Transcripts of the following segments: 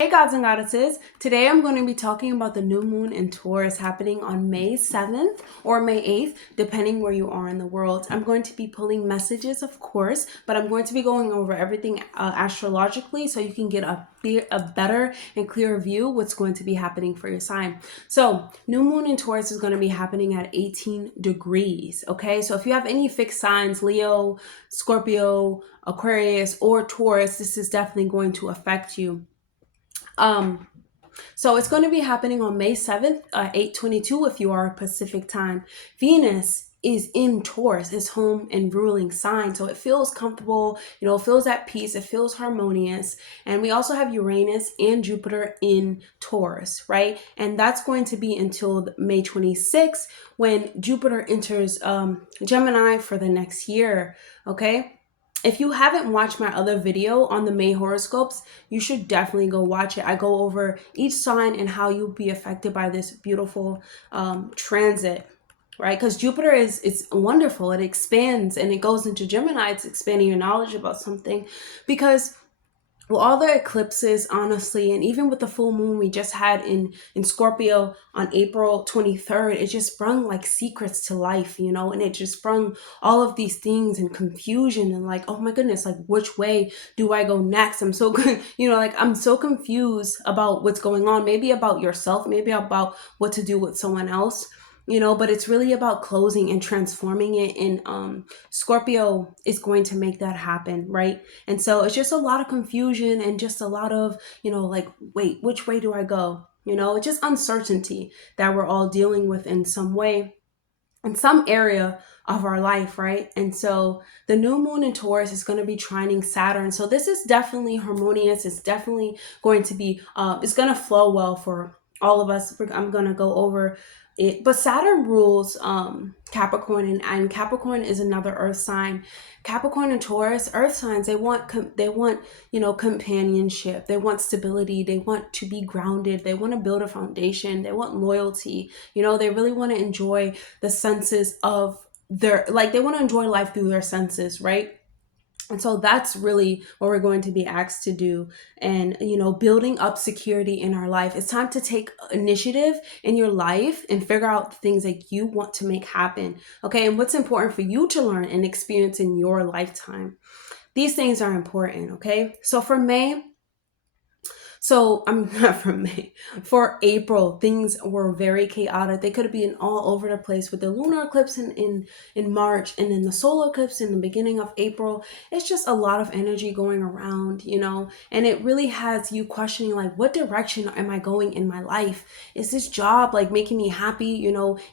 Hey gods and goddesses, today I'm going to be talking about the new moon in Taurus happening on May 7th or May 8th, depending where you are in the world. I'm going to be pulling messages, of course, but I'm going to be going over everything astrologically so you can get a better and clearer view what's going to be happening for your sign. So new moon in Taurus is going to be happening at 18 degrees, okay? So if you have any fixed signs, Leo, Scorpio, Aquarius, or Taurus, this is definitely going to affect you. So it's going to be happening on May 7th, 8:22 if you are Pacific time. Venus is in Taurus, its home and ruling sign. So it feels comfortable, it feels at peace, it feels harmonious. And we also have Uranus and Jupiter in Taurus, right? And that's going to be until May 26th when Jupiter enters Gemini for the next year, okay? If you haven't watched my other video on the May horoscopes, you should definitely go watch it. I go over each sign and how you'll be affected by this beautiful transit, right? Because Jupiter it's wonderful. It expands and it goes into Gemini. It's expanding your knowledge about something because all the eclipses, honestly, and even with the full moon we just had in Scorpio on April 23rd, it just brung like secrets to life, and it just brung all of these things and confusion and like, oh my goodness, like which way do I go next? I'm so good, I'm so confused about what's going on, maybe about yourself, maybe about what to do with someone else. But it's really about closing and transforming it. And Scorpio is going to make that happen, right? And so it's just a lot of confusion and just a lot of, like, wait, which way do I go? It's just uncertainty that we're all dealing with in some way, in some area of our life, right? And so the new moon in Taurus is going to be trining Saturn. So this is definitely harmonious. It's definitely going to be, it's going to flow well for all of us. I'm going to go over it, but Saturn rules Capricorn, and Capricorn is another earth sign. Capricorn and Taurus, earth signs, they want companionship, they want stability, they want to be grounded, they want to build a foundation, they want loyalty, they really want to enjoy the senses of their, like, they want to enjoy life through their senses, right? And so that's really what we're going to be asked to do. And, building up security in our life. It's time to take initiative in your life and figure out the things that you want to make happen. Okay. And what's important for you to learn and experience in your lifetime. These things are important. Okay. So for May, so I'm not from May. For April, things were very chaotic. They could have been all over the place with the lunar eclipse in March and then the solar eclipse in the beginning of April. It's just a lot of energy going around, and it really has you questioning, like, what direction am I going in my life? Is this job like making me happy?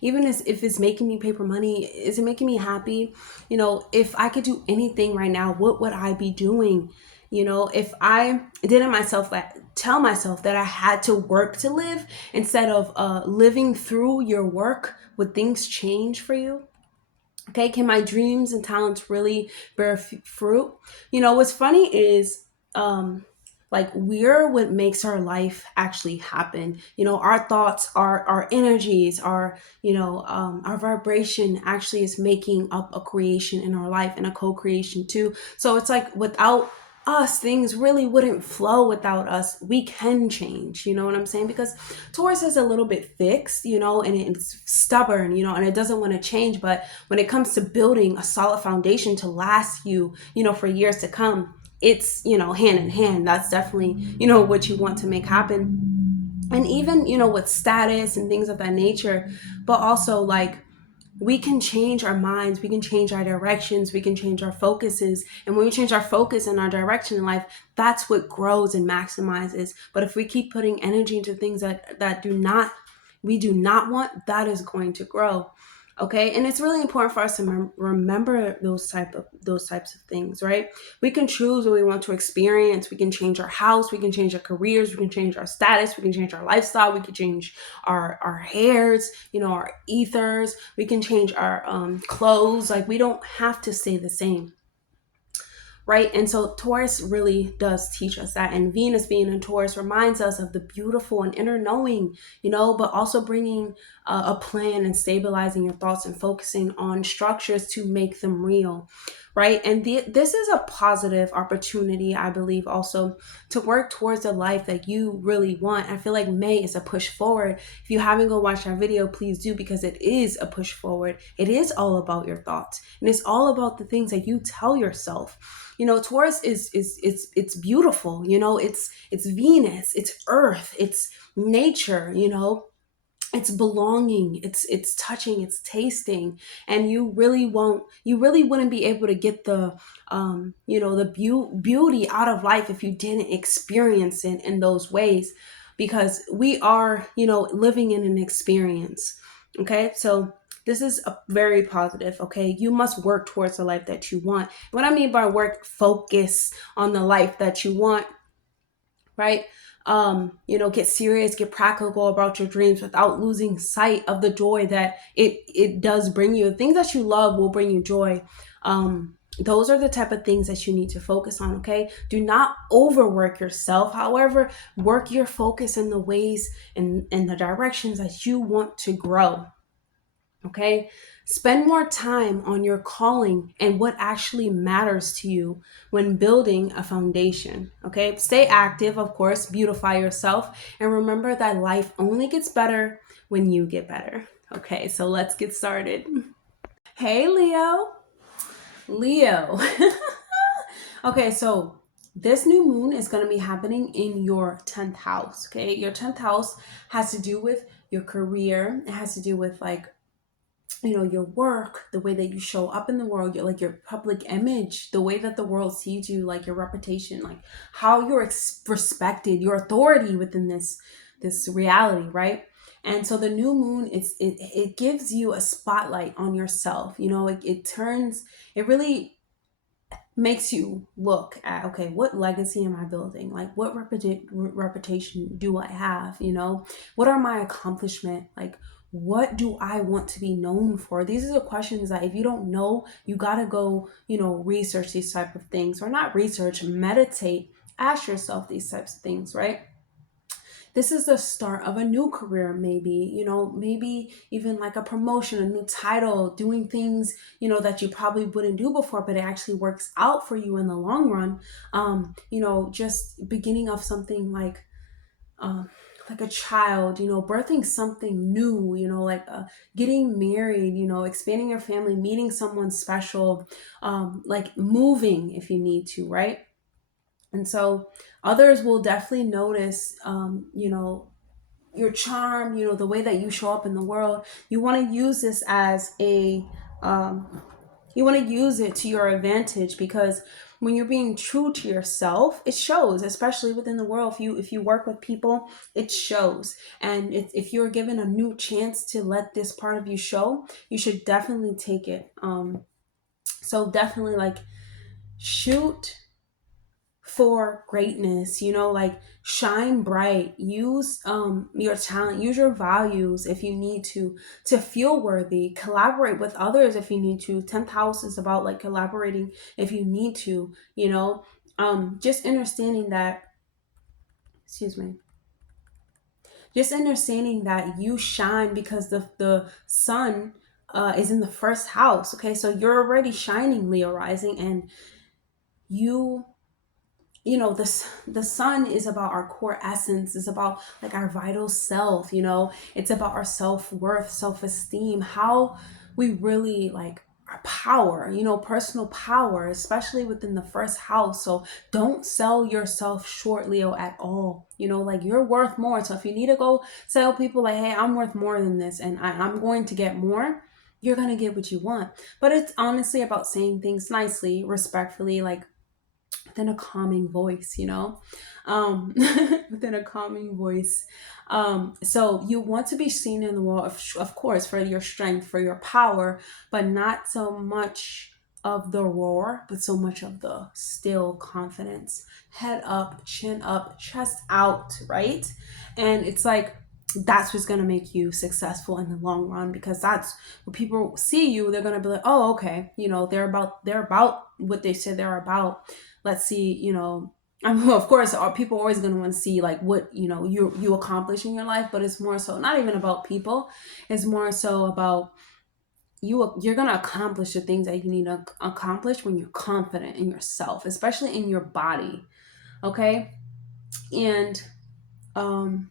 Even if it's making me paper money, is it making me happy? If I could do anything right now, what would I be doing? If I didn't tell myself that I had to work to live instead of living through your work, would things change for you? Okay, can my dreams and talents really bear fruit? What's funny is like, we're what makes our life actually happen. Our thoughts, our energies, our vibration actually is making up a creation in our life, and a co-creation too. So it's like, without us, things really wouldn't flow. Without us, we can change, you know what I'm saying? Because Taurus is a little bit fixed, and it's stubborn, and it doesn't want to change. But when it comes to building a solid foundation to last you, for years to come, it's, hand in hand. That's definitely, what you want to make happen. And even, with status and things of that nature, but also, like, we can change our minds, we can change our directions, we can change our focuses. And when we change our focus and our direction in life, that's what grows and maximizes. But if we keep putting energy into things that we do not want, that is going to grow. Okay. And it's really important for us to remember those types of things, right? We can choose what we want to experience. We can change our house. We can change our careers. We can change our status. We can change our lifestyle. We can change our hairs, our ethers. We can change our clothes. Like, we don't have to stay the same. Right? And so Taurus really does teach us that. And Venus being in Taurus reminds us of the beautiful and inner knowing, but also bringing a plan and stabilizing your thoughts and focusing on structures to make them real. right? And this is a positive opportunity, I believe, also to work towards the life that you really want. I feel like May is a push forward. If you haven't go watch that video, please do, because it is a push forward. It is all about your thoughts, and it's all about the things that you tell yourself. You know, Taurus is it's beautiful. You know, it's Venus, it's Earth, it's nature. You know, it's belonging, it's touching, it's tasting. And you really wouldn't be able to get the you know, the beauty out of life if you didn't experience it in those ways, because we are, you know, living in an experience. Okay, so this is a very positive. Okay, you must work towards the life that you want. What I mean by work, focus on the life that you want, right? You know, get serious, get practical about your dreams without losing sight of the joy that it does bring you. Things that you love will bring you joy. Those are the type of things that you need to focus on. Okay, do not overwork yourself. However, work your focus in the ways and in the directions that you want to grow. Okay, spend more time on your calling and what actually matters to you when building a foundation. Okay, stay active, of course, beautify yourself, and remember that life only gets better when you get better. Okay, so let's get started. Hey, Leo. Okay, so this new moon is going to be happening in your 10th house. Okay, your 10th house has to do with your career. It has to do with, like, you know, your work, the way that you show up in the world, your public image, the way that the world sees you, like your reputation, like how you're respected, your authority within this reality, right? And so the new moon, it gives you a spotlight on yourself. You know, it really makes you look at, okay, what legacy am I building? Like, what reputation do I have? You know, what are my accomplishments? Like, what do I want to be known for? These are the questions that if you don't know, you got to go, you know, research these type of things, or not research, meditate, ask yourself these types of things, right? This is the start of a new career, maybe, you know, maybe even like a promotion, a new title, doing things, you know, that you probably wouldn't do before, but it actually works out for you in the long run. You know, just beginning of something um, like a child, you know, birthing something new, you know, like getting married, you know, expanding your family, meeting someone special, like moving if you need to, right? And so others will definitely notice, you know, your charm, you know, the way that you show up in the world. You want to use this as um, you want to use it to your advantage, because when you're being true to yourself, it shows, especially within the world. If you work with people, it shows. And if you're given a new chance to let this part of you show, you should definitely take it. So definitely, like, shoot for greatness, you know, like shine bright, use your talent, use your values if you need to feel worthy, collaborate with others if you need to. 10th house is about, like, collaborating if you need to, you know. Just understanding that, excuse me, just understanding that you shine because the sun is in the first house. Okay, so you're already shining, Leo rising, and you you know, the sun is about our core essence. It's about, like, our vital self. You know, it's about our self-worth, self-esteem, how we really, like, our power, you know, personal power, especially within the first house. So don't sell yourself short, Leo, at all. You know, like, you're worth more. So if you need to go tell people, like, hey, I'm worth more than this, and I'm going to get more, you're going to get what you want. But it's honestly about saying things nicely, respectfully, like, within a calming voice, you know, within a calming voice. So you want to be seen in the world, of course, for your strength, for your power, but not so much of the roar, but so much of the still confidence. Head up, chin up, chest out, right? And it's like, that's what's going to make you successful in the long run, because that's when people see you, they're going to be like, oh, okay, you know, they're about what they say they're about. Let's see, you know, I mean, of course, people are always going to want to see, like, what, you know, you accomplish in your life, but it's more so not even about people. It's more so about you're gonna accomplish the things that you need to accomplish when you're confident in yourself, especially in your body. Okay. And um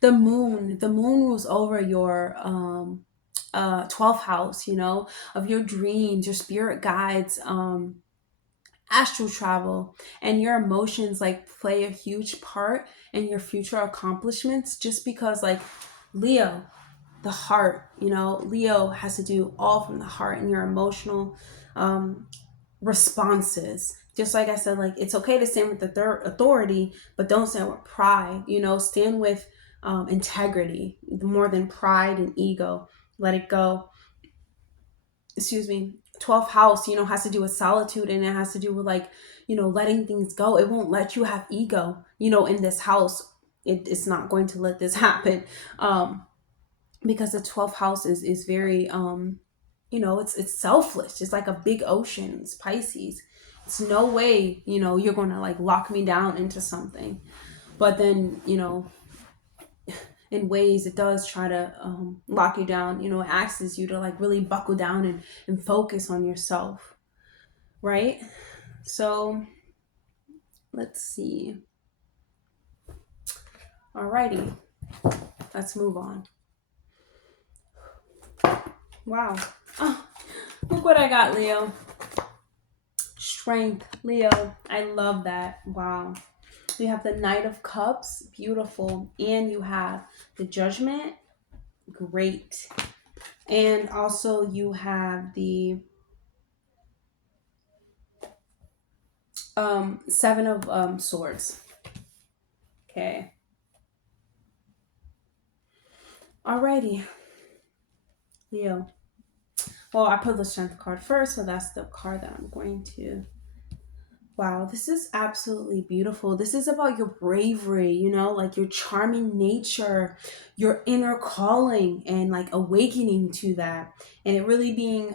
the moon rules over your 12th house, of your dreams, your spirit guides, astral travel, and your emotions like play a huge part in your future accomplishments, just because like Leo, the heart, Leo has to do all from the heart, and your emotional um responses. Just like I said, like it's okay to stand with the authority, but don't stand with pride. Stand with integrity more than pride and ego. Let it go. Excuse me. 12th house, has to do with solitude, and it has to do with like, letting things go. It won't let you have ego, in this house. It's not going to let this happen. Because the 12th house is very it's selfless. It's like a big ocean. It's Pisces. It's no way, you're gonna like lock me down into something. But then, in ways it does try to lock you down. It asks you to like really buckle down and focus on yourself, right? So let's see. Alrighty, let's move on. Wow. Oh, look what I got, Leo. Strength, Leo. I love that. Wow. You have the Knight of Cups, beautiful. And you have the Judgment, great. And also you have the Seven of Swords. Okay. Alrighty. Leo. Well, I put the Strength card first, so that's the card that I'm going to... Wow, this is absolutely beautiful. This is about your bravery, like your charming nature, your inner calling, and like awakening to that, and it really being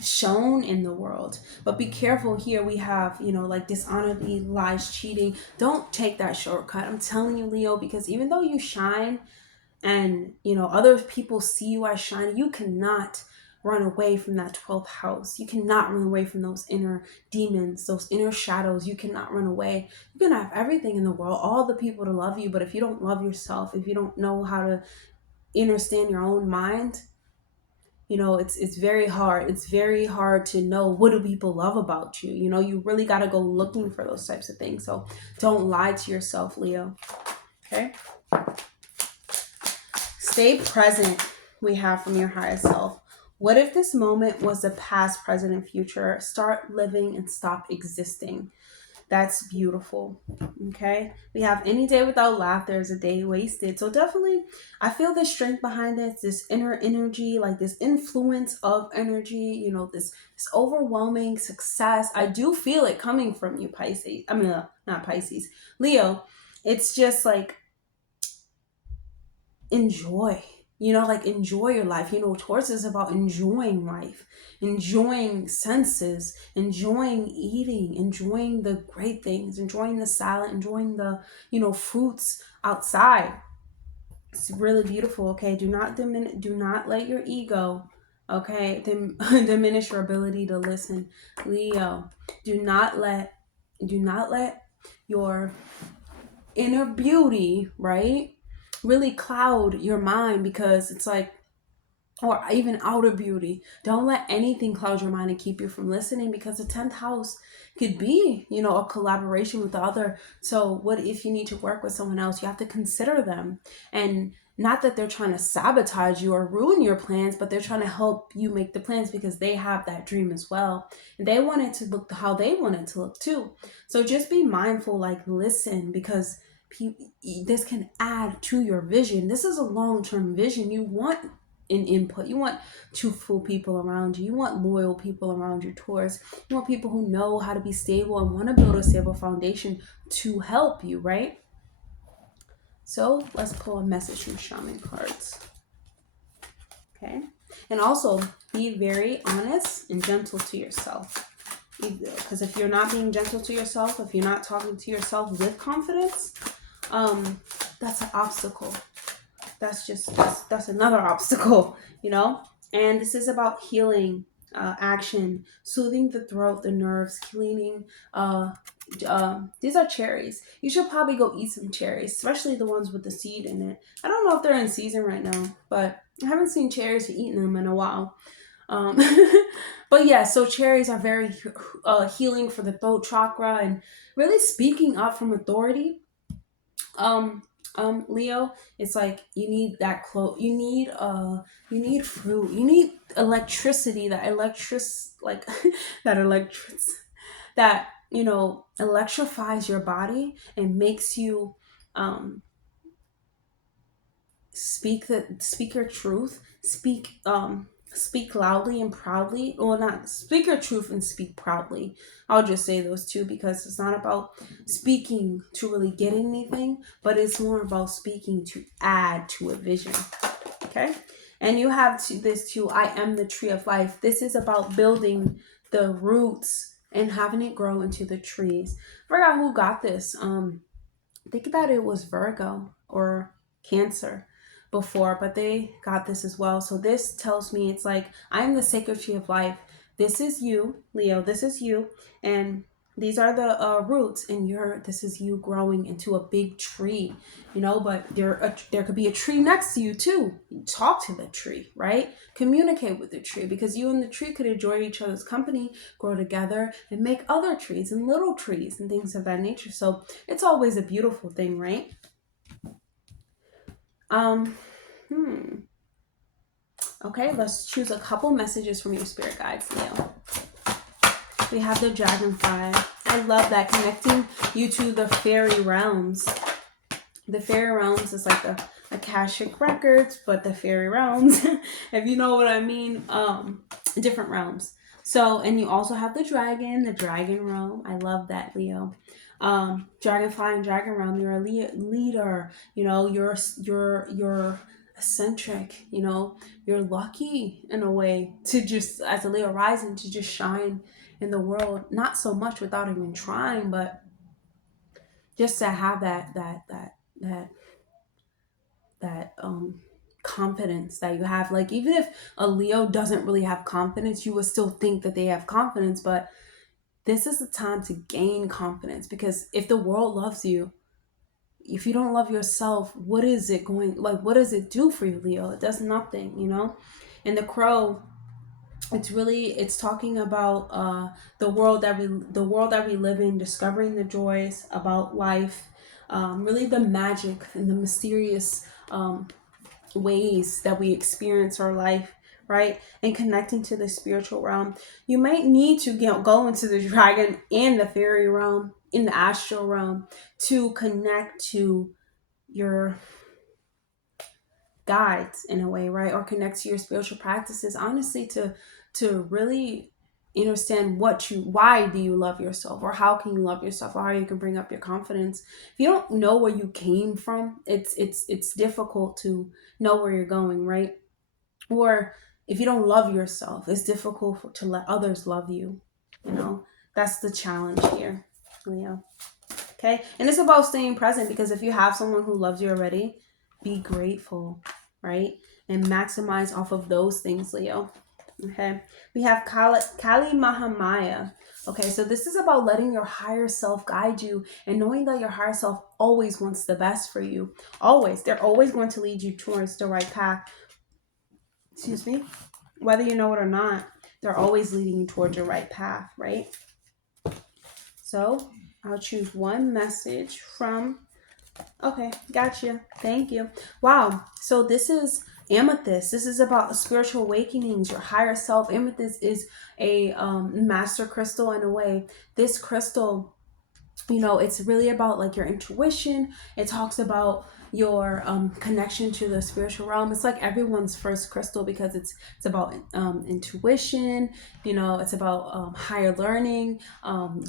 shown in the world. But be careful here. We have, like dishonesty, lies, cheating. Don't take that shortcut. I'm telling you, Leo, because even though you shine and, other people see you as shining, you cannot run away from that 12th house. You cannot run away from those inner demons, those inner shadows. You cannot run away. You can have everything in the world, all the people to love you, but if you don't love yourself, if you don't know how to understand your own mind, it's very hard. It's very hard to know what do people love about you. You really got to go looking for those types of things. So don't lie to yourself, Leo. Okay? Stay present, we have from your higher self. What if this moment was the past, present, and future? Start living and stop existing. That's beautiful. Okay. We have any day without laughter is a day wasted. So definitely, I feel the strength behind this, this inner energy, like this influence of energy, this overwhelming success. I do feel it coming from you, Pisces. I mean, not Pisces, Leo. It's just like, enjoy. Like enjoy your life. Taurus is about enjoying life, enjoying senses, enjoying eating, enjoying the great things, enjoying the salad, enjoying the, fruits outside. It's really beautiful. Okay. Do not let your ego, okay, diminish your ability to listen. Leo, do not let your inner beauty, right, really cloud your mind, because it's like, or even outer beauty. Don't let anything cloud your mind and keep you from listening, because the 10th house could be, a collaboration with the other. So what if you need to work with someone else? You have to consider them. And not that they're trying to sabotage you or ruin your plans, but they're trying to help you make the plans, because they have that dream as well. And they want it to look how they want it to look too. So just be mindful, like listen, because this can add to your vision. This is a long-term vision. You want an input. You want truthful people around you. You want loyal people around you, Taurus. You want people who know how to be stable and want to build a stable foundation to help you, right? So let's pull a message from shaman cards. Okay. And also be very honest and gentle to yourself. Because if you're not being gentle to yourself, if you're not talking to yourself with confidence, that's an obstacle. that's another obstacle, you know. And this is about healing, action, soothing the throat, the nerves, cleaning. These are cherries. You should probably go eat some cherries, especially the ones with the seed in it. I don't know if they're in season right now, but I haven't seen cherries or eaten them in a while. Um, but yeah, so cherries are very healing for the throat chakra and really speaking up from authority. um Leo, it's like you need that you need fruit, you need electricity, that electric like that electric that electrifies your body and makes you um speak your truth, speak loudly and proudly, or not speak your truth and speak proudly. I'll just say those two because it's not about speaking to really get anything, but it's more about speaking to add to a vision. Okay. And you have this too, I am the tree of life. This is about building the roots and having it grow into the trees. I forgot who got this. I think that it was Virgo or Cancer before, but they got this as well. So this tells me it's like, I'm the sacred tree of life. This is you, Leo. This is you. And these are the roots, and this is you growing into a big tree, but there could be a tree next to you too. Talk to the tree, right? Communicate with the tree, because you and the tree could enjoy each other's company, grow together, and make other trees and little trees and things of that nature. So it's always a beautiful thing, right? Um, Okay, let's choose a couple messages from your spirit guides, Leo. We have the dragonfly. I love that, connecting you to the fairy realms. The fairy realms is like the Akashic records, but the fairy realms, if you know what I mean, different realms. So, and you also have the dragon realm. I love that, Leo. Dragonfly and dragon realm. You're a leader. You're eccentric. You're lucky in a way to just, as a Leo rising, to just shine in the world. Not so much without even trying, but just to have that confidence that you have. Like, even if a Leo doesn't really have confidence, you would still think that they have confidence. But this is the time to gain confidence, because if the world loves you, if you don't love yourself, what does it do for you, Leo? It does nothing. And the crow, it's talking about the world that we live in, discovering the joys about life, really the magic and the mysterious ways that we experience our life, right? And connecting to the spiritual realm. You might need to go into the dragon and the fairy realm, in the astral realm, to connect to your guides in a way, right? Or connect to your spiritual practices, honestly, to really understand why do you love yourself, or how can you love yourself, or how you can bring up your confidence. If you don't know where you came from, it's difficult to know where you're going, right? Or if you don't love yourself, it's difficult to let others love you. That's the challenge here, Leo. Okay. And it's about staying present, because if you have someone who loves you already, be grateful, right? And maximize off of those things, Leo. Okay. We have Kali Mahamaya. Okay, so this is about letting your higher self guide you, and knowing that your higher self always wants the best for you. Always. They're always going to lead you towards the right path. Excuse me. Whether you know it or not, they're always leading you towards your right path, right? So I'll choose one message from... Okay, gotcha. Thank you. Wow. So this is amethyst. This is about spiritual awakenings, your higher self. Amethyst is a master crystal in a way. This crystal, it's really about like your intuition. It talks about your connection to the spiritual realm. It's like everyone's first crystal, because it's about intuition. It's about higher learning,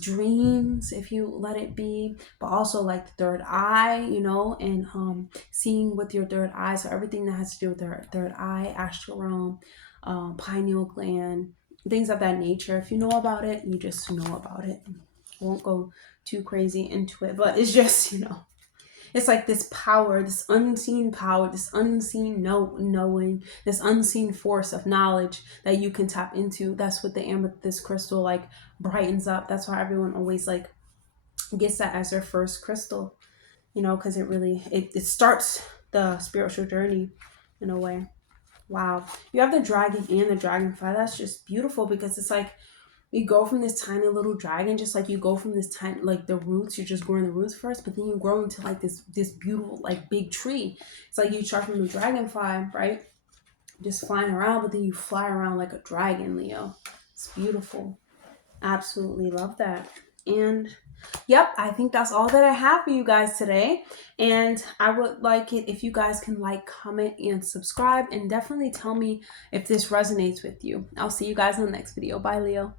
dreams, if you let it be, but also like the third eye, and seeing with your third eye. So everything that has to do with the third eye, astral realm, pineal gland, things of that nature. If you know about it, you just know about it. I won't go too crazy into it, but it's just, It's like this power, this unseen power, this unseen knowing, this unseen force of knowledge that you can tap into. That's what the amethyst crystal like brightens up. That's why everyone always like gets that as their first crystal, you know, because it really it starts the spiritual journey in a way. Wow. You have the dragon and the dragonfly. That's just beautiful because it's like you go from this tiny little dragon, just like you go from this tiny, like the roots, you're just growing the roots first, but then you grow into like this beautiful, like big tree. It's like you start from the dragonfly, right? Just flying around, but then you fly around like a dragon, Leo. It's beautiful. Absolutely love that. And yep, I think that's all that I have for you guys today. And I would like it if you guys can like, comment, and subscribe, and definitely tell me if this resonates with you. I'll see you guys in the next video. Bye, Leo.